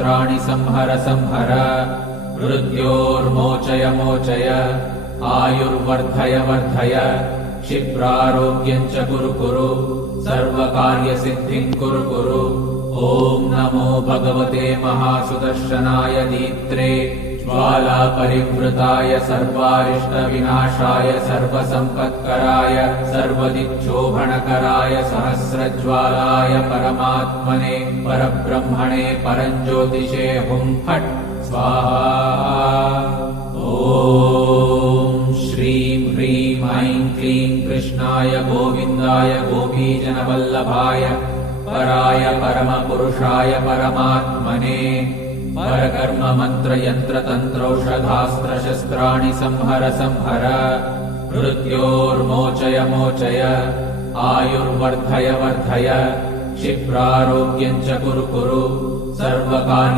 शस्त्राणि संहर संहर मृत्योर्मोचय मोचय आयुर्वर्धय वर्धय क्षिप्रारोग्यं च कुरु कुरु सर्वकार्यसिद्धिं कुरु कुरु। ॐ नमो भगवते महासुदर्शनाय दीप्त्रे ज्वालापरिवृताय सर्वारिष्टविनाशाय सर्वसम्पत्कराय सर्वदिक्शोभणकराय सहस्रज्वालाय परमात्मने परब्रह्मणे परञ्ज्योतिषे हुं फट् स्वाहा। ॐ श्रीं ह्रीं ऐं क्लीं कृष्णाय गोविन्दाय गोपीजनवल्लभाय पराय परमपुरुषाय परमात्मने परकर्म मंत्र यंत्र तंत्रौषधास्त्रशस्त्राणि संहर संहर मृत्योर्मोचय मोचय आयुर्वर्धय वर्धय क्षिप्रारोग्यं च कुरु कुरु सर्वकार्य